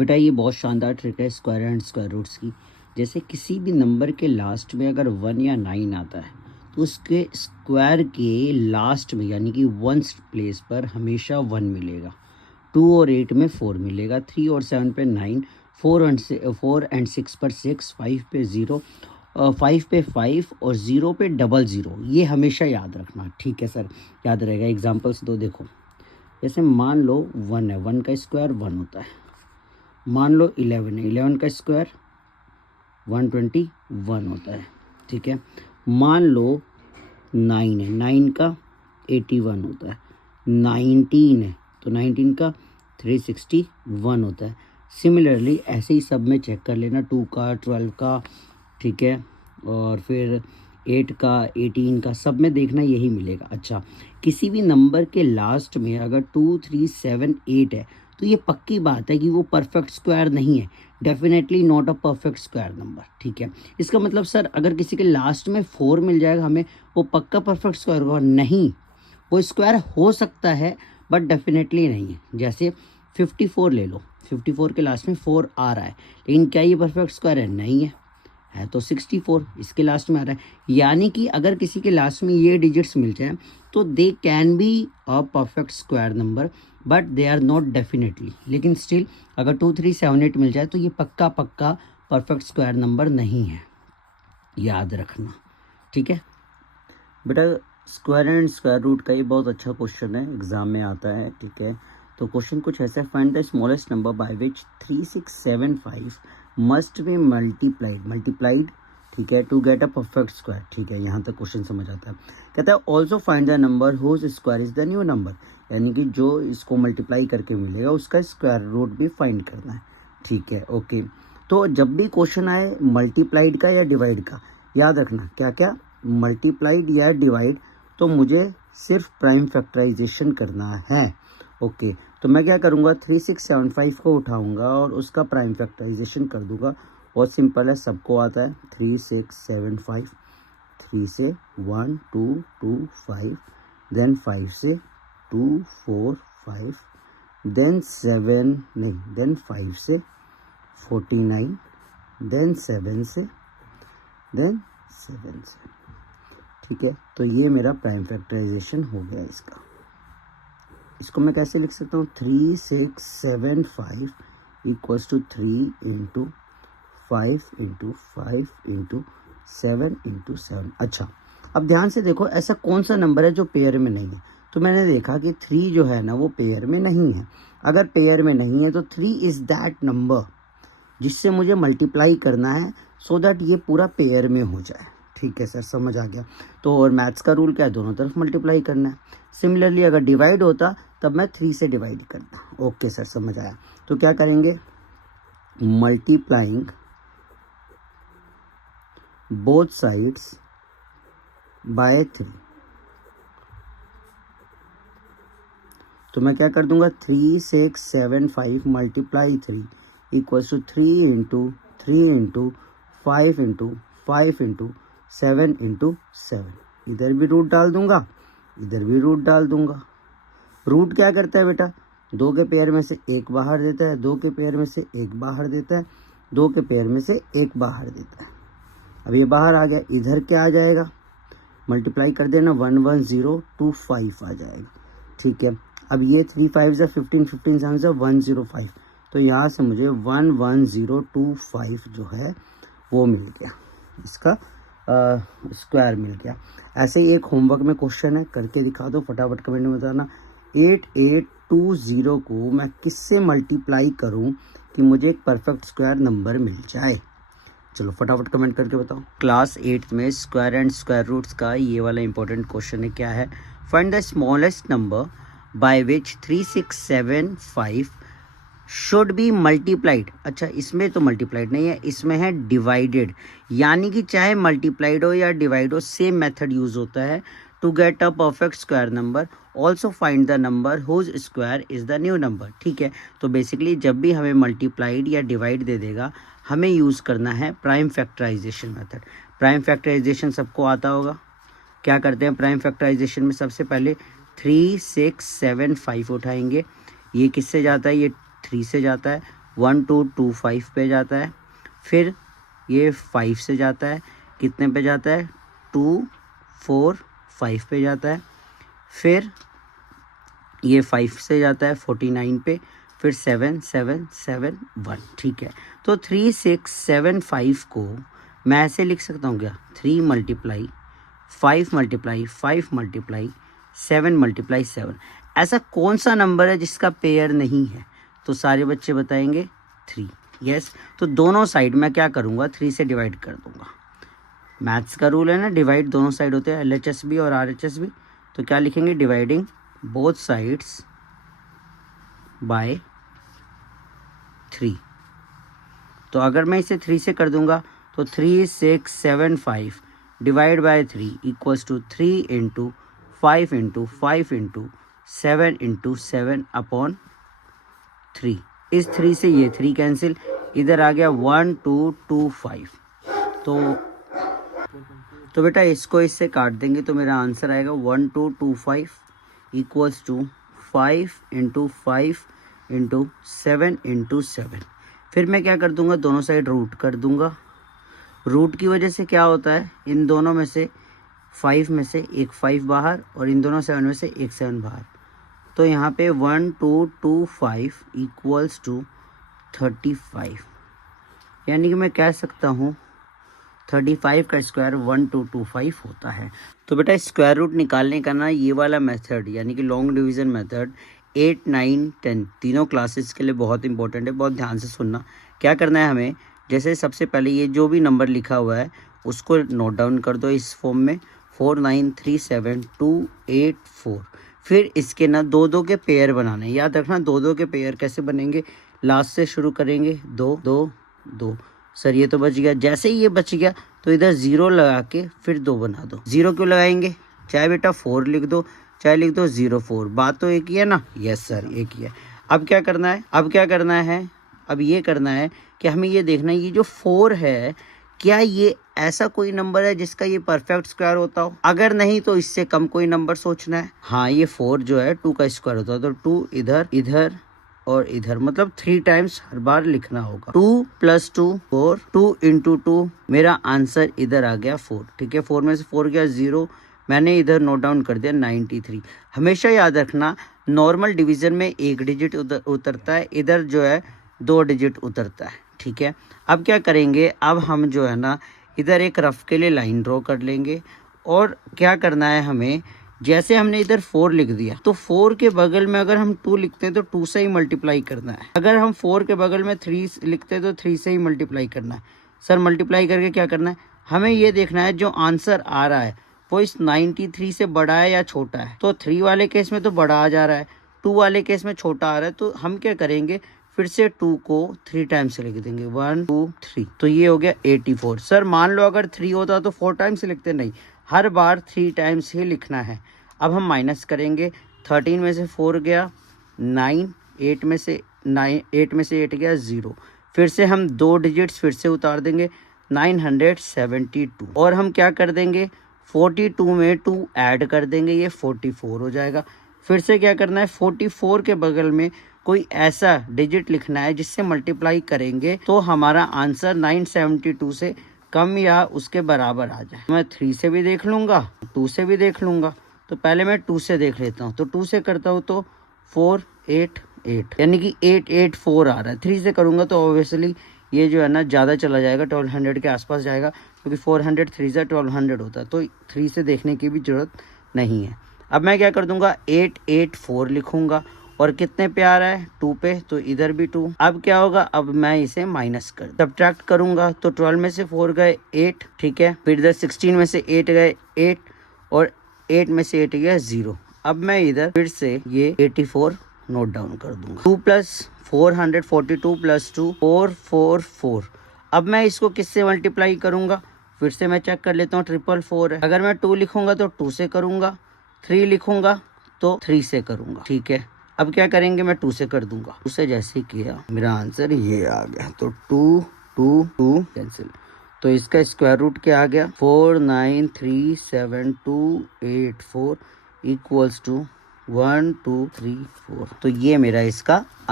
बेटा ये बहुत शानदार ट्रिक है स्क्वायर एंड स्क्वायर रूट्स की। जैसे किसी भी नंबर के लास्ट में अगर 1 या 9 आता है तो उसके स्क्वायर के लास्ट में यानी कि वंस प्लेस पर हमेशा 1 मिलेगा। 2 और 8 में 4 मिलेगा, 3 और 7 पे 9, 4 एंड 6 पर 6, 5 पे 0, 5 पे 5 और 0 पे 00। ये हमेशा याद रखना, ठीक है सर, याद रहेगा। एग्जांपल्स दो देखो। जैसे मान लो 1 है, 1 का स्क्वायर 1 होता है। मान लो 11 है, 11 का स्क्वायर 121 होता है, ठीक है। मान लो 9 है, 9 का 81 होता है। 19 है तो 19 का 361 होता है। सिमिलरली ऐसे ही सब में चेक कर लेना, 2 का 12 का, ठीक है, और फिर 8 का 18 का, सब में देखना यही मिलेगा। अच्छा, किसी भी नंबर के लास्ट में अगर 2 3 7 8 है तो ये पक्की बात है कि वो परफेक्ट स्क्वायर नहीं है, definitely not a perfect square number, ठीक है। इसका मतलब सर अगर किसी के लास्ट में 4 मिल जाएगा हमें, वो पक्का परफेक्ट स्क्वायर होगा? नहीं, वो स्क्वायर हो सकता है बट डेफिनेटली नहीं है। जैसे 54 ले लो, 54 के लास्ट में 4 आ रहा है, लेकिन क्या ये परफेक्ट स्क्वायर है? नहीं है तो 64 इसके लास्ट में आ रहा है। यानी कि अगर किसी के लास्ट में ये डिजिट्स मिल जाए तो they can be a perfect square number but they are not definitely. लेकिन स्टिल अगर 2 3 7 8 मिल जाए तो ये पक्का परफेक्ट स्क्वायर नंबर नहीं है, याद रखना, ठीक है बेटा। स्क्वायर एंड स्क्वायर रूट का ये बहुत अच्छा क्वेश्चन है, एग्जाम में आता है, ठीक है। तो क्वेश्चन कुछ ऐसा है, find the smallest number by which 3675 must be multiplied, ठीक है, to get a perfect square, ठीक है। यहाँ तक क्वेश्चन समझ आता है। कहता है also find the number whose square is the new number, यानी कि जो इसको मल्टीप्लाई करके मिलेगा उसका स्क्वायर रूट भी फाइंड करना है, ठीक है, ओके। तो जब भी क्वेश्चन आए मल्टीप्लाइड का या डिवाइड का, याद रखना क्या क्या, मल्टीप्लाइड या डिवाइड, तो मुझे सिर्फ प्राइम फैक्टराइजेशन करना है, ओके। तो मैं क्या करूँगा, 3675 को उठाऊँगा और उसका प्राइम फैक्टराइजेशन कर दूँगा। बहुत सिंपल है, सबको आता है। 3675, 3 से 1 2 2 5, देन 5 से 2 4 5, देन 7 नहीं, देन 5 से 49, देन 7 से, देन 7 से, ठीक है। तो ये मेरा प्राइम फैक्टराइजेशन हो गया इसका। इसको मैं कैसे लिख सकता हूँ, 3675 equals to 3 into 5 into 5 into 7 into 7। अच्छा, अब ध्यान से देखो, ऐसा कौन सा नंबर है जो पेयर में नहीं है? तो मैंने देखा कि 3 जो है ना वो पेयर में नहीं है। अगर पेयर में नहीं है तो 3 इज़ दैट नंबर जिससे मुझे मल्टीप्लाई करना है सो दैट ये पूरा पेयर में हो जाए, ठीक है सर, समझ आ गया। तो और मैथ्स का रूल क्या है, दोनों तरफ मल्टीप्लाई करना है। सिमिलरली अगर डिवाइड होता तब मैं 3 से डिवाइड करता। ओके सर, समझ आया। तो क्या करेंगे, मल्टीप्लाइंग बोथ साइड्स बाय 3। तो मैं क्या कर दूंगा, 3675 multiply 3 equals to 3 into 3 into 5 into 5 into 7 into 7। इधर भी रूट डाल दूंगा, इधर भी रूट डाल दूंगा। रूट क्या करता है बेटा, 2 के पेयर में से 1 बाहर देता है, 2 के पेयर में से 1 बाहर देता है, 2 के पेयर में से 1 बाहर देता है। अब ये बाहर आ गया, इधर क्या आ जाएगा, मल्टीप्लाई कर देना, 11025 आ जाएगा, ठीक है। अब ये 3 5 से 15, 15 7 से 105, तो यहाँ से मुझे 11025 जो है वो मिल गया, इसका स्क्वायर मिल गया। ऐसे ही एक होमवर्क में क्वेश्चन है, करके दिखा दो, फटाफट कमेंट में बताना। 8820 को मैं किससे मल्टीप्लाई करूं कि मुझे एक परफेक्ट स्क्वायर नंबर मिल जाए? चलो फटाफट कमेंट करके बताओ। क्लास 8 में स्क्वायर एंड स्क्वायर रूट्स का ये वाला इंपॉर्टेंट क्वेश्चन है, क्या है, find the smallest number by which 3675 should be multiplied. अच्छा, इसमें तो मल्टीप्लाइड नहीं है, इसमें है डिवाइडेड, यानी कि चाहे मल्टीप्लाइड हो या डिवाइड हो सेम मेथड यूज होता है to get a perfect square number. Also find the number whose square is the new number, ठीक है। तो बेसिकली जब भी हमें मल्टीप्लाइड या डिवाइड दे देगा हमें यूज़ करना है prime factorisation method. Prime factorisation सबको आता होगा। क्या करते हैं प्राइम फैक्टराइजेशन में, सबसे पहले 3675 उठाएंगे, ये किससे जाता है, ये 3 से जाता है, 1225 पे जाता है, फिर ये 5 से जाता है, कितने पे जाता है 245 पे जाता है, फिर ये 5 से जाता है 49 पे, फिर 7771, ठीक है। तो 3675 को मैं ऐसे लिख सकता हूँ क्या, 3 मल्टीप्लाई 5 मल्टीप्लाई 5 मल्टीप्लाई 7 मल्टीप्लाई 7। ऐसा कौन सा नंबर है जिसका पेयर नहीं है? तो सारे बच्चे बताएंगे 3। यस, तो दोनों साइड मैं क्या करूँगा, 3 से डिवाइड कर दूंगा। मैथ्स का रूल है ना, डिवाइड दोनों साइड होते हैं, LHS भी और RHS भी। तो क्या लिखेंगे, डिवाइडिंग बोथ साइड्स बाय 3। तो अगर मैं इसे 3 से कर दूंगा तो 3675 divide by 3 equals to 3 into 5 into 5 into 7 into 7 upon 3। इस 3 से ये 3 कैंसिल, इधर आ गया 1225। तो बेटा इसको इससे काट देंगे तो मेरा आंसर आएगा 1225 equals to 5 into 5 into 7 into 7। फिर मैं क्या कर दूंगा, दोनों साइड रूट कर दूंगा। रूट की वजह से क्या होता है, इन दोनों में से 5 में से एक 5 बाहर और इन दोनों 7 में से एक 7 बाहर। तो यहाँ पे 1225 इक्वल्स टू 35, यानी कि मैं कह सकता हूँ 35 का स्क्वायर 1225 होता है। तो बेटा स्क्वायर रूट निकालने का ना ये वाला मेथड यानी कि लॉन्ग डिवीज़न मेथड 8, 9, 10 तीनों क्लासेस के लिए बहुत इंपॉर्टेंट है। बहुत ध्यान से सुनना। क्या करना है हमें, जैसे सबसे पहले ये जो भी नंबर लिखा हुआ है उसको नोट डाउन कर दो इस फॉर्म में 4937284। फिर इसके ना 2-2 के पेयर बनाने, याद रखना 2-2 के पेयर कैसे बनेंगे, लास्ट से शुरू करेंगे 2 2 2। सर ये तो बच गया, जैसे ही ये बच गया तो इधर 0 लगा के फिर 2 बना दो। 0 क्यों लगाएंगे, चाहे बेटा 4 लिख दो चाहे लिख दो 04, बात तो एक ही है ना। यस सर एक ही है। अब क्या करना है, अब ये करना है कि हमें ये देखना है ये जो 4 है क्या ये ऐसा कोई नंबर है जिसका ये परफेक्ट स्क्वायर होता हो। अगर नहीं तो इससे कम कोई नंबर सोचना है। हाँ ये 4 जो है 2 का स्क्वायर होता है, तो 2 इधर इधर और इधर, मतलब 3 टाइम्स हर बार लिखना होगा। 2 + 2 4, 2 × 2, मेरा आंसर इधर आ गया 4। ठीक है, 4 में से 4 गया 0, मैंने इधर नोट डाउन कर दिया 93। हमेशा याद रखना नॉर्मल डिवीजन में 1 डिजिट उतरता है, इधर जो है 2 डिजिट उतरता है। ठीक है, अब क्या करेंगे, अब हम जो है ना इधर एक रफ के लिए लाइन ड्रॉ कर लेंगे और क्या करना है हमें, जैसे हमने इधर 4 लिख दिया तो 4 के बगल में अगर हम 2 लिखते हैं तो 2 से ही मल्टीप्लाई करना है। अगर हम 4 के बगल में 3 लिखते हैं तो 3 से ही मल्टीप्लाई करना है। सर मल्टीप्लाई करके क्या करना है, हमें ये देखना है जो आंसर आ रहा है वो इस 93 से बड़ा है या छोटा है। तो 3 वाले केस में तो बड़ा आ जा रहा है, 2 वाले केस में छोटा आ रहा है। तो हम क्या करेंगे, फिर से 2 को 3 टाइम्स लिख देंगे, 1 2 3, तो ये हो गया 84। सर मान लो अगर 3 होता तो 4 टाइम्स लिखते, नहीं, हर बार 3 टाइम्स ही लिखना है। अब हम माइनस करेंगे, 13 में से 4 गया 9, 8 में से 8 गया 0, फिर से हम 2 डिजिट्स फिर से उतार देंगे 972, और हम क्या कर देंगे 42 में 2 ऐड कर देंगे, ये 44 हो जाएगा। फिर से क्या करना है, 44 के बगल में कोई ऐसा डिजिट लिखना है जिससे मल्टीप्लाई करेंगे तो हमारा आंसर 972 से कम या उसके बराबर आ जाए। मैं 3 से भी देख लूँगा, 2 से भी देख लूँगा, तो पहले मैं 2 से देख लेता हूँ। तो 2 से करता हूँ तो 488, यानी कि 884 आ रहा है। 3 से करूँगा तो ऑब्वियसली ये जो है ना ज़्यादा चला जाएगा, 1200 के आसपास जाएगा, क्योंकि 400 3 से 1200 होता है, तो 3 से देखने की भी ज़रूरत नहीं है। अब मैं क्या कर दूंगा, 884 लिखूंगा, और कितने पे आ रहा है 2 पे, तो इधर भी 2। अब क्या होगा, अब मैं इसे माइनस कर सब्ट्रैक्ट करूंगा, तो 12 में से 4 गए 8, ठीक है, फिर इधर 16 में से 8 गए 8, और 8 में से 8 गया 0। अब मैं इधर फिर से ये 84 नोट डाउन कर दूंगा। 2 + 442 + 2 444। अब मैं इसको किससे मल्टीप्लाई करूंगा, फिर से मैं चेक कर लेता हूँ, 444 है। अगर मैं 2 लिखूंगा तो 2 से करूंगा, 3 लिखूंगा तो 3 से करूंगा। ठीक है, अब क्या करेंगे, मैं 2 से कर दूंगा। 2 से जैसे किया मेरा आंसर ये आ गया, तो 2 2 2 कैंसिल, तो इसका स्क्वायर रूट क्या आ गया, 4937284 इक्वल्स टू 1 2 3 4। तो ये मेरा इसका